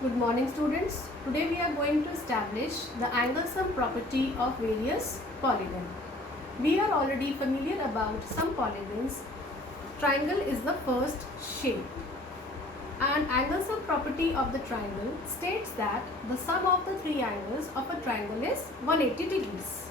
Good morning students. Today we are going to establish the angle sum property of various polygons. We are already familiar about some polygons. Triangle is the first shape. And angle sum property of the triangle states that the sum of the three angles of a triangle is 180 degrees.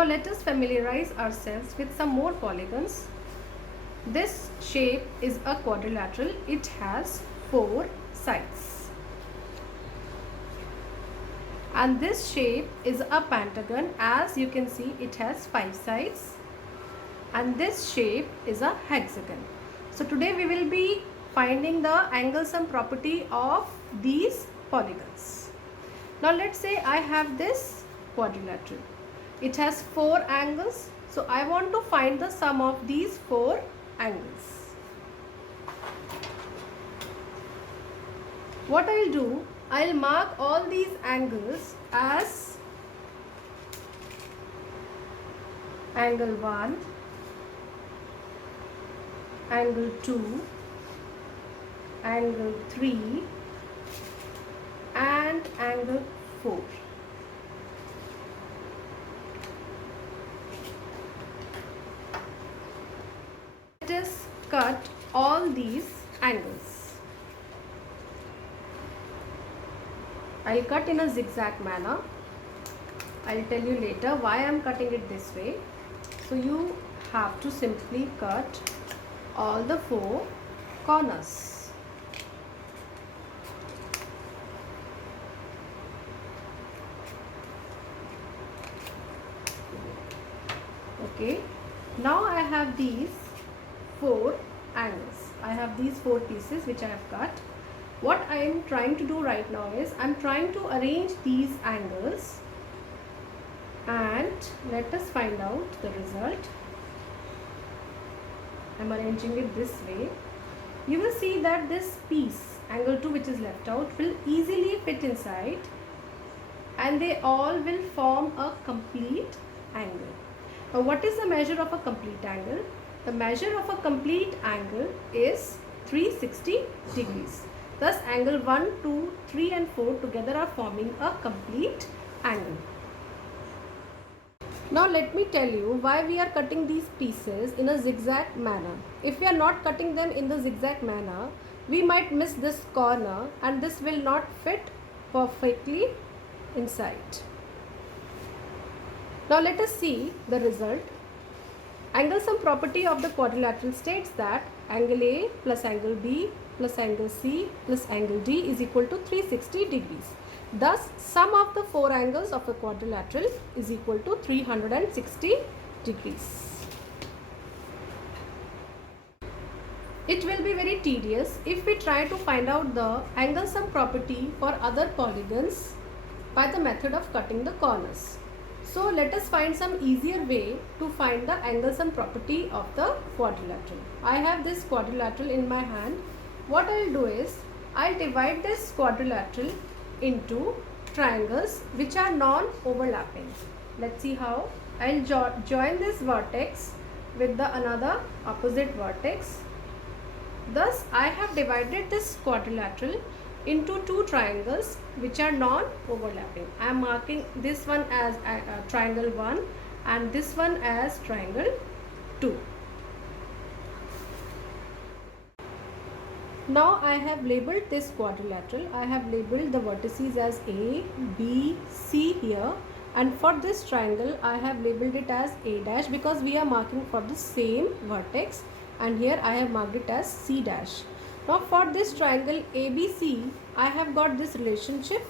Now let us familiarize ourselves with some more polygons. This shape is a quadrilateral. It has 4 sides. And this shape is a pentagon. As you can see, it has 5 sides. And this shape is a hexagon. So today we will be finding the angle sum property of these polygons. Now let's say I have this quadrilateral. It has 4 angles. So I want to find the sum of these 4 angles. What I'll do, I'll mark all these angles as angle 1, angle 2, angle 3 and angle 4. Let us cut all these angles. I'll cut in a zigzag manner. I'll tell you later why I'm cutting it this way. So you have to simply cut all the 4 corners. Okay. Now I have these 4 angles. I have these 4 pieces which I have cut. What I am trying to do right now is I am trying to arrange these angles and let us find out the result. I am arranging it this way. You will see that this piece, angle 2 which is left out, will easily fit inside and they all will form a complete angle. Now what is the measure of a complete angle? The measure of a complete angle is 360 degrees. Thus angle 1, 2, 3 and 4 together are forming a complete angle. Now let me tell you why we are cutting these pieces in a zigzag manner. If we are not cutting them in the zigzag manner, we might miss this corner and this will not fit perfectly inside. Now let us see the result. Angle sum property of the quadrilateral states that angle A plus angle B plus angle C plus angle D is equal to 360 degrees. Thus, sum of the 4 angles of a quadrilateral is equal to 360 degrees. It will be very tedious if we try to find out the angle sum property for other polygons by the method of cutting the corners. So let us find some easier way to find the angle sum property of the quadrilateral. I have this quadrilateral in my hand. What I will do is, I will divide this quadrilateral into triangles which are non-overlapping. Let's see how. I will join this vertex with the another opposite vertex. Thus, I have divided this quadrilateral into 2 triangles which are non-overlapping. I am marking this one as triangle 1 and this one as triangle 2. Now I have labeled this quadrilateral. I have labeled the vertices as A, B, C here, and for this triangle I have labeled it as A dash because we are marking for the same vertex, and here I have marked it as C dash. Now for this triangle ABC, I have got this relationship.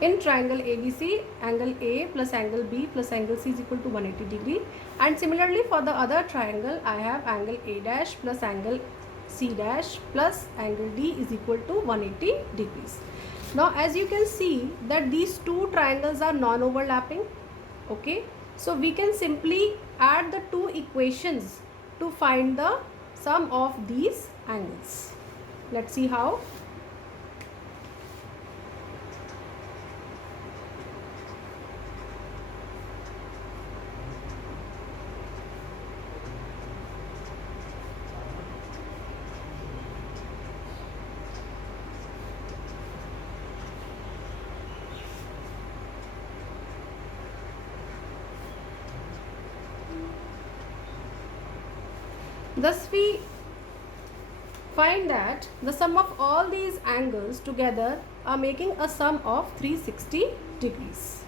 In triangle ABC, angle A plus angle B plus angle C is equal to 180 degree. And similarly for the other triangle, I have angle A dash plus angle C dash plus angle D is equal to 180 degrees. Now as you can see that these 2 triangles are non-overlapping. Okay. So we can simply add the 2 equations to find the sum of these angles. Let's see how. Thus we find that the sum of all these angles together are making a sum of 360 degrees.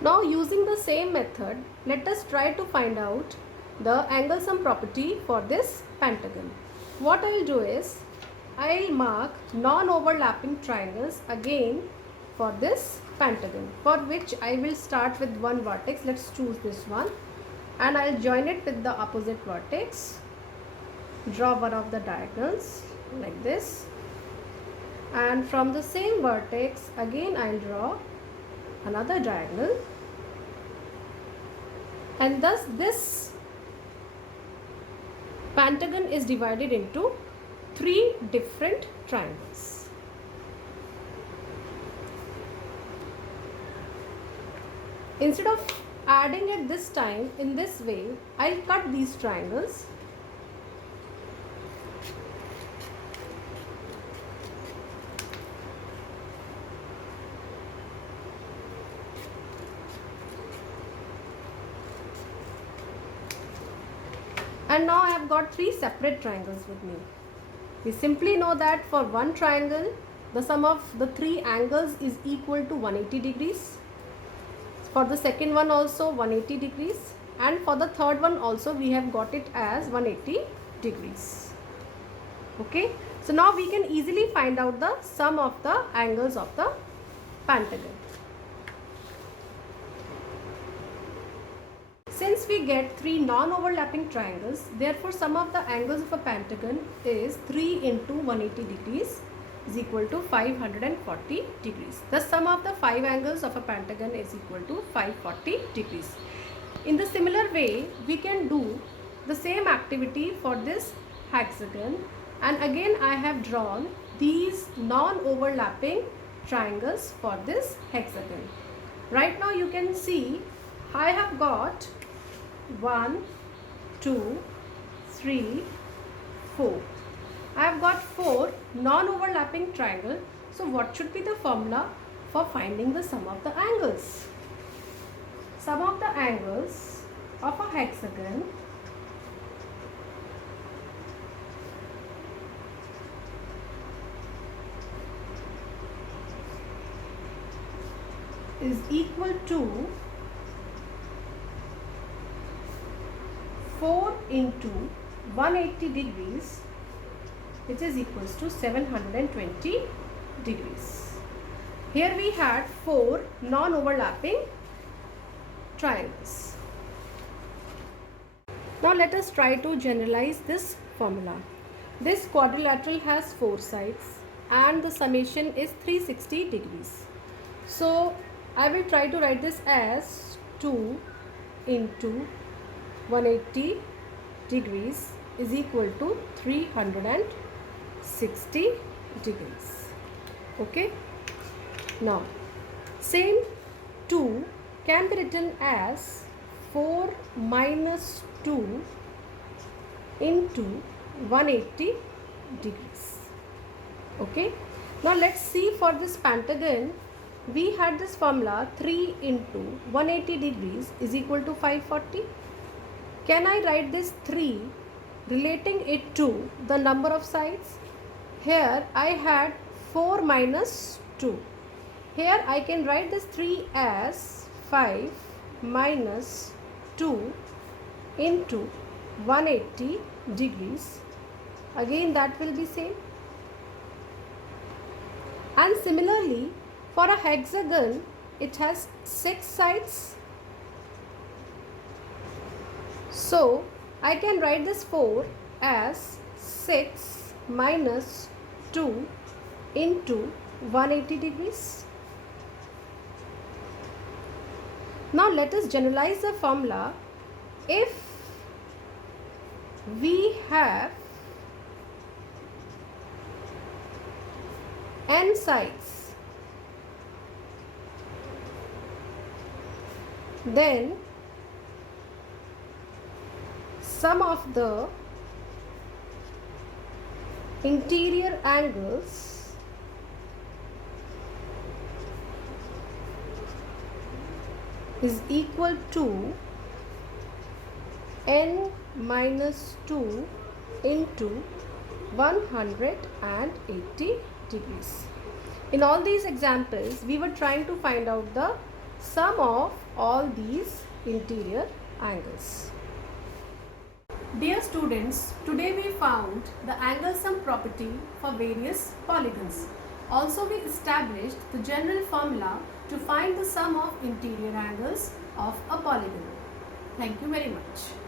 Now using the same method, let us try to find out the angle sum property for this pentagon. What I will do is, I will mark non-overlapping triangles again for this pentagon, for which I will start with one vertex. Let's choose this one and I will join it with the opposite vertex. Draw one of the diagonals like this, and from the same vertex again I will draw another diagonal, and thus this pentagon is divided into 3 different triangles. Instead of adding it this time in this way, I'll cut these triangles. And now I have got 3 separate triangles with me. We simply know that for one triangle, the sum of the 3 angles is equal to 180 degrees. For the second one also 180 degrees. And for the third one also we have got it as 180 degrees. Okay. So now we can easily find out the sum of the angles of the pentagon. Since we get 3 non-overlapping triangles, therefore sum of the angles of a pentagon is 3 into 180 degrees is equal to 540 degrees. The sum of the 5 angles of a pentagon is equal to 540 degrees. In the similar way, we can do the same activity for this hexagon, and again I have drawn these non-overlapping triangles for this hexagon. Right now you can see I have got 1, 2, 3, 4. I have got 4 non-overlapping triangles. So what should be the formula for finding the sum of the angles? Sum of the angles of a hexagon is equal to 4 into 180 degrees, which is equals to 720 degrees. Here we had 4 non-overlapping triangles. Now let us try to generalize this formula. This quadrilateral has 4 sides and the summation is 360 degrees. So I will try to write this as 2 into 180 degrees is equal to 360 degrees. Okay. Now same 2 can be written as 4 minus 2 into 180 degrees. Okay. Now let's see for this pentagon. We had this formula 3 into 180 degrees is equal to 540. Can I write this 3 relating it to the number of sides? Here I had 4 minus 2. Here I can write this 3 as 5 minus 2 into 180 degrees. Again that will be same. And similarly, for a hexagon, it has 6 sides. So I can write this 4 as 6 minus 2 into 180 degrees. Now let us generalize the formula. If we have n sides, then sum of the interior angles is equal to n minus 2 into 180 degrees. In all these examples, we were trying to find out the sum of all these interior angles. Dear students, today we found the angle sum property for various polygons. Also, we established the general formula to find the sum of interior angles of a polygon. Thank you very much.